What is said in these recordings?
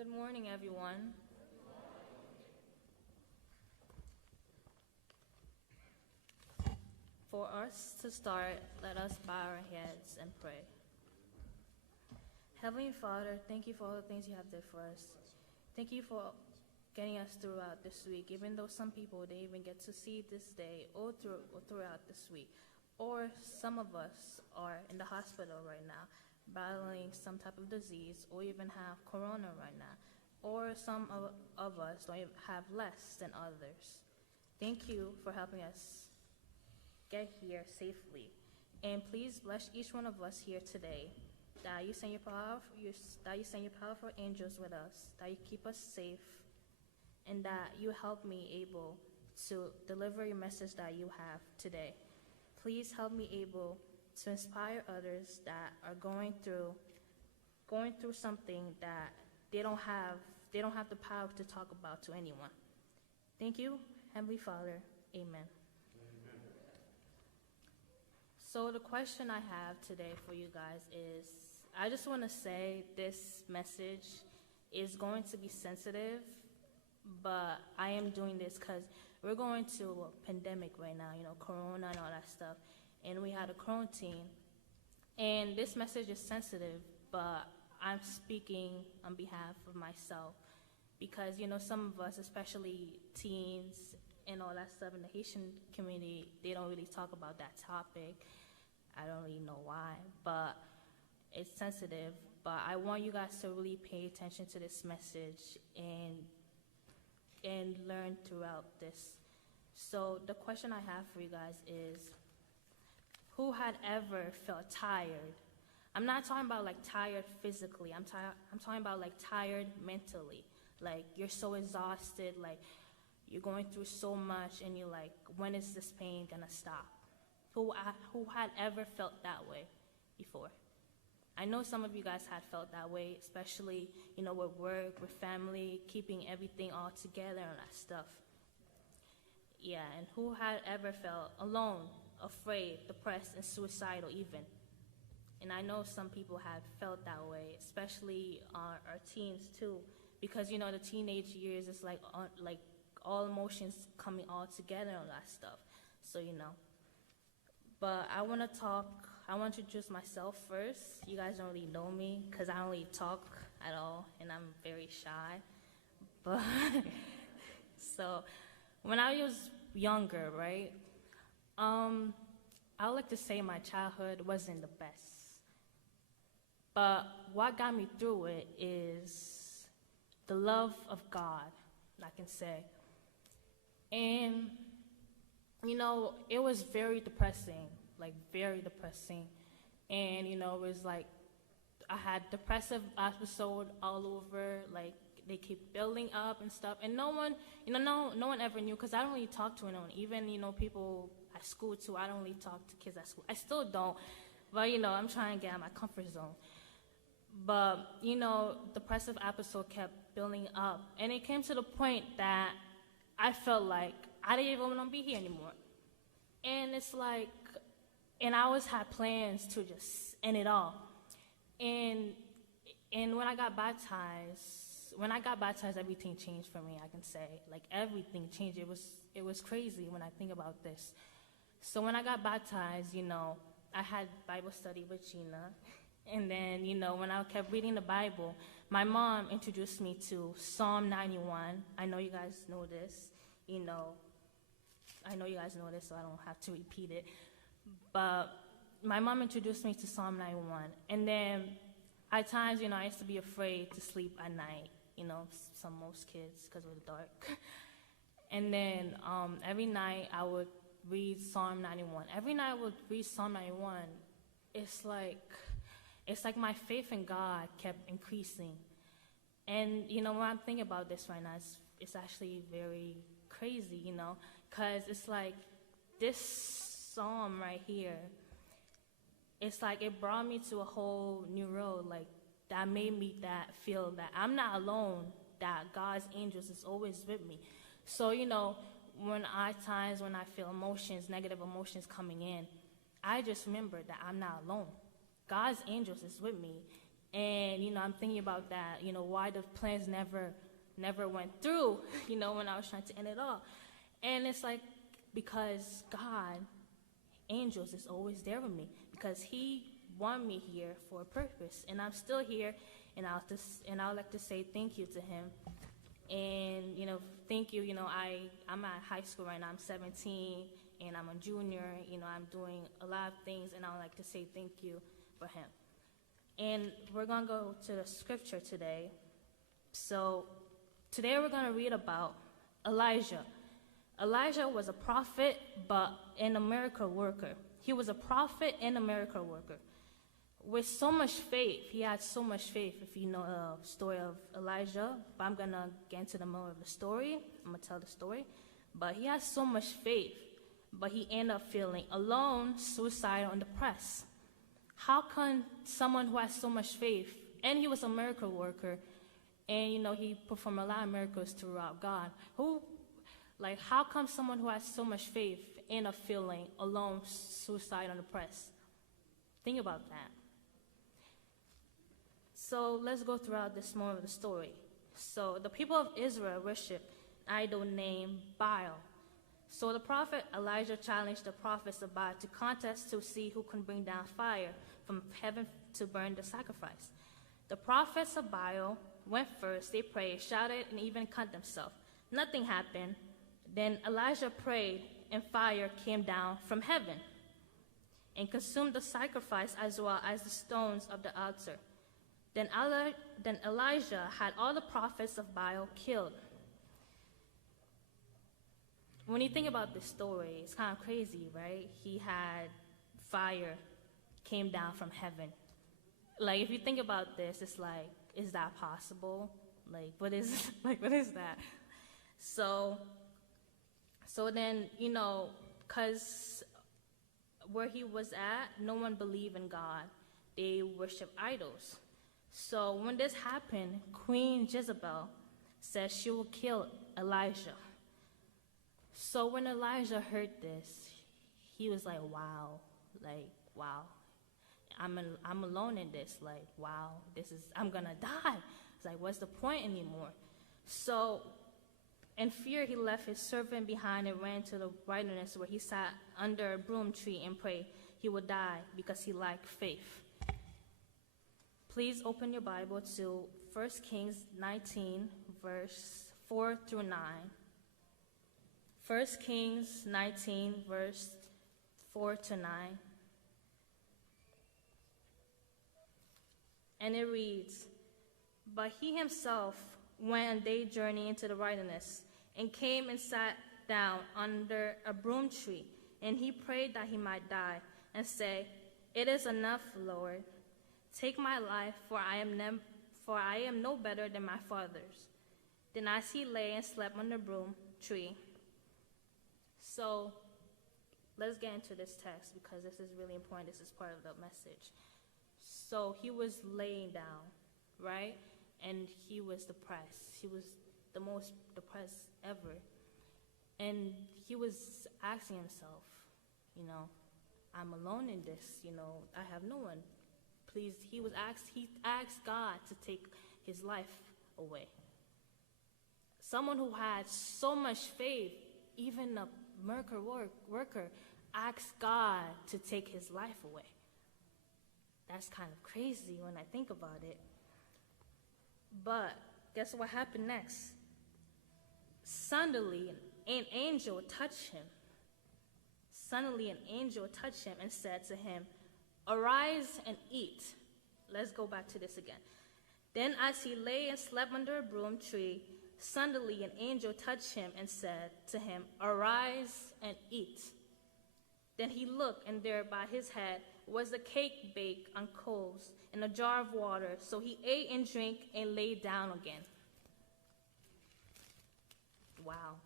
Good morning, everyone. For us to start, let us bow our heads and pray. Heavenly Father, thank you for all the things you have done for us. Thank you for getting us throughout this week, even though some people didn't even get to see this day or throughout this week. Or some of us are in the hospital right now, battling some type of disease, or even have corona right now. Or some of us don't even have less than others. Thank you for helping us get here safely. And please bless each one of us here today, that you send your powerful angels with us, that you keep us safe, and that you help me able to deliver your message that you have today. Please help me able to inspire others that are going through something that they don't have the power to talk about to anyone. Thank you, Heavenly Father. Amen. So the question I have today for you guys is, I just want to say this message is going to be sensitive, but I am doing this because we're going to a pandemic right now, corona and all that stuff, and we had a quarantine. And this message is sensitive, but I'm speaking on behalf of myself because, some of us, especially teens and all that stuff in the Haitian community, they don't really talk about that topic. I don't really know why, but it's sensitive. But I want you guys to really pay attention to this message and learn throughout this. So the question I have for you guys is, who had ever felt tired? I'm not talking about like tired physically. I'm talking about like tired mentally. Like you're so exhausted, like you're going through so much, and you're like, when is this pain gonna stop? Who had ever felt that way before? I know some of you guys had felt that way, especially, with work, with family, keeping everything all together and that stuff. Yeah, and who had ever felt alone, afraid, depressed, and suicidal even? And I know some people have felt that way, especially our teens too, because, the teenage years is like all emotions coming all together and that stuff. So, But I want to introduce myself first. You guys don't really know me because I don't really talk at all, and I'm very shy. But so when I was younger, right, I would like to say my childhood wasn't the best. But what got me through it is the love of God, I can say. And it was very depressing, very depressing. And, it was like I had depressive episode all over, like they keep building up and stuff. And no one ever knew because I don't really talk to anyone. Even, people at school too, I don't really talk to kids at school. I still don't, but, I'm trying to get out of my comfort zone. But, depressive episode kept building up. And it came to the point that I felt like I didn't even want to be here anymore. And it's like, and I always had plans to just end it all. And when I got baptized, everything changed for me, I can say. Like, everything changed. It was crazy when I think about this. So when I got baptized, I had Bible study with Gina. And then, when I kept reading the Bible, my mom introduced me to Psalm 91. I know you guys know this, I know you guys know this, so I don't have to repeat it. But my mom introduced me to Psalm 91. And then at times, I used to be afraid to sleep at night, most kids, because of the dark. And then every night I would read Psalm 91. Every night I would read Psalm 91. It's like my faith in God kept increasing. And, when I'm thinking about this right now, it's actually very crazy, because it's like this psalm right here, it's like it brought me to a whole new road, like that made me feel that I'm not alone, that God's angels is always with me. So, when I feel emotions, negative emotions coming in, I just remember that I'm not alone. God's angels is with me, And, I'm thinking about that, why the plans never went through, when I was trying to end it all. And it's like, because God, angels, is always there with me, because he wanted me here for a purpose, and I'm still here, and I'd like to say thank you to him. And, thank you, I'm at high school right now, I'm 17, and I'm a junior, I'm doing a lot of things, and I would like to say thank you for him. And we're going to go to the scripture today. So today we're going to read about Elijah. Elijah was a prophet, but and a miracle worker. He was a prophet and a miracle worker. With so much faith, he had so much faith, if you know the story of Elijah. But I'm going to get into the middle of the story. I'm going to tell the story. But he had so much faith, but he ended up feeling alone, suicidal, and depressed. How can someone who has so much faith, and he was a miracle worker, and, he performed a lot of miracles throughout God, how come someone who has so much faith end up feeling alone, suicidal, and depressed? Think about that. So let's go throughout this more of the story. So the people of Israel worship an idol named Baal. So the prophet Elijah challenged the prophets of Baal to contest to see who can bring down fire from heaven to burn the sacrifice. The prophets of Baal went first. They prayed, shouted, and even cut themselves. Nothing happened. Then Elijah prayed, and fire came down from heaven and consumed the sacrifice as well as the stones of the altar. Then Elijah had all the prophets of Baal killed. When you think about this story, it's kind of crazy, right? He had fire came down from heaven. Like, if you think about this, it's like, is that possible? What is that? So then, because where he was at, no one believed in God. They worship idols. So when this happened, Queen Jezebel said she will kill Elijah. So when Elijah heard this, he was like, wow, I'm alone in this, wow, I'm gonna die. It's like, what's the point anymore? So in fear, he left his servant behind and ran to the wilderness where he sat under a broom tree and prayed he would die because he lacked faith. Please open your Bible to 1 Kings 19, verse 4 through 9. 1 Kings 19, verse 4 to 9. And it reads, "But he himself went a day journey into the wilderness, and came and sat down under a broom tree, and he prayed that he might die, and said, 'It is enough, Lord. Take my life, for I am no better than my fathers.' Then as he lay and slept on the broom tree." So let's get into this text, because this is really important. This is part of the message. So he was laying down, right? And he was depressed. He was the most depressed ever. And he was asking himself, I'm alone in this, I have no one. Please, he asked God to take his life away. Someone who had so much faith, even a miracle worker, asked God to take his life away. That's kind of crazy when I think about it. But guess what happened next? Suddenly, an angel touched him. Suddenly, an angel touched him and said to him, "Arise and eat." Let's go back to this again. Then as he lay and slept under a broom tree, suddenly an angel touched him and said to him, "Arise and eat." Then he looked, and there by his head was a cake baked on coals and a jar of water. So he ate and drank and lay down again. Wow.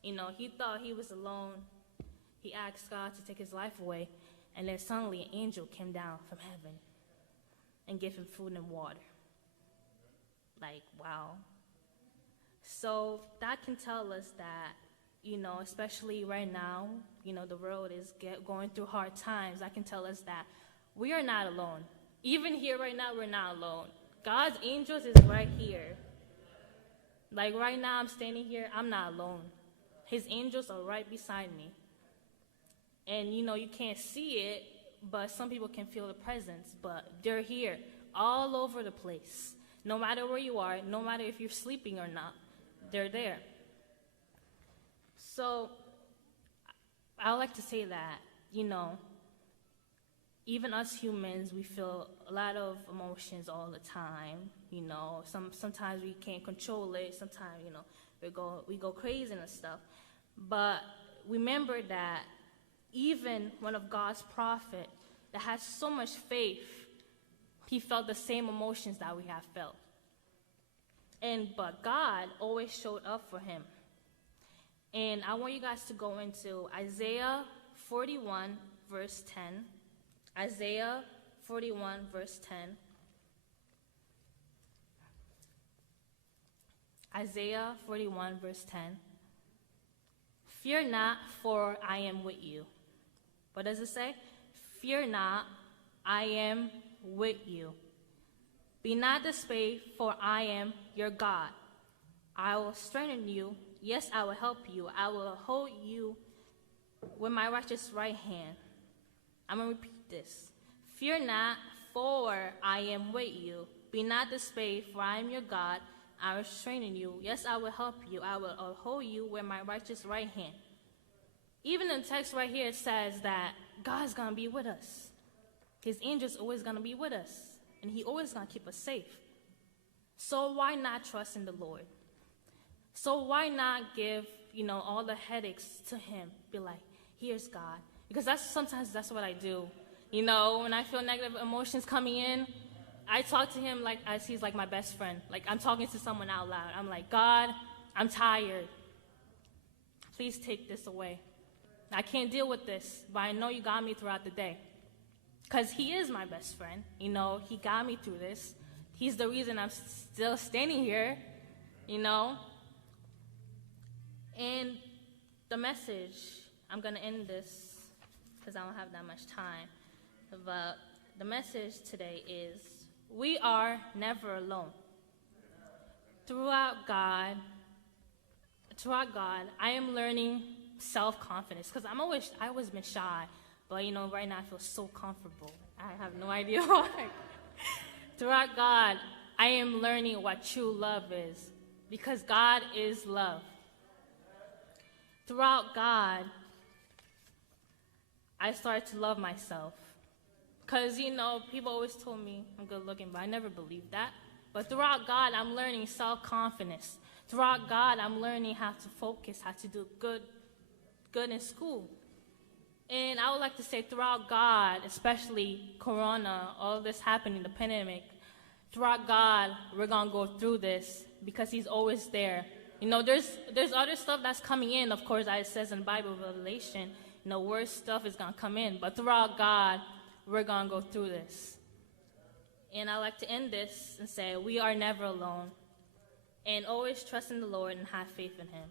He thought he was alone. He asked God to take his life away, and then suddenly an angel came down from heaven and gave him food and water. Wow. So that can tell us that, especially right now, the world is going through hard times. That can tell us that we are not alone. Even here right now, we're not alone. God's angels is right here. Like right now, I'm standing here, I'm not alone. His angels are right beside me. And you know, you can't see it, but some people can feel the presence. But they're here, all over the place. No matter where you are, no matter if you're sleeping or not, they're there. So I would like to say that, you know, even us humans, we feel a lot of emotions all the time. You know, sometimes we can't control it. Sometimes, you know, we go crazy and stuff. But remember that even one of God's prophet that has so much faith, he felt the same emotions that we have felt. But God always showed up for him. And I want you guys to go into Isaiah 41, verse 10. Isaiah 41, verse 10. Isaiah 41, verse 10. Fear not, for I am with you. What does it say? Fear not, I am with you. Be not dismayed, for I am your God. I will strengthen you. Yes, I will help you. I will hold you with my righteous right hand. I'm going to repeat this. Fear not, for I am with you. Be not dismayed, for I am your God. I will strengthen you. Yes, I will help you. I will hold you with my righteous right hand. Even in the text right here, it says that God's going to be with us. His angels always going to be with us. And he always going to keep us safe. So why not trust in the Lord? So why not give, you know, all the headaches to him? Be like, here's God. Because sometimes that's what I do. You know, when I feel negative emotions coming in, I talk to him like as he's like my best friend. Like I'm talking to someone out loud. I'm like, God, I'm tired. Please take this away. I can't deal with this, but I know you got me throughout the day. Because he is my best friend. You know, he got me through this. He's the reason I'm still standing here, you know. And the message, I'm going to end this because I don't have that much time. But the message today is, we are never alone. Throughout God, I am learning self-confidence because I always been shy. But, you know, right now I feel so comfortable. I have no idea why. Throughout God, I am learning what true love is because God is love. Throughout God, I started to love myself. Because, you know, people always told me I'm good looking, but I never believed that. But throughout God, I'm learning self-confidence. Throughout God, I'm learning how to focus, how to do good in school. And I would like to say throughout God, especially Corona, all this happening, the pandemic, throughout God, we're going to go through this because he's always there. You know, there's other stuff that's coming in, of course, as it says in the Bible, Revelation, you know, worse stuff is going to come in. But throughout God, we're going to go through this. And I like to end this and say, we are never alone. And always trust in the Lord and have faith in him.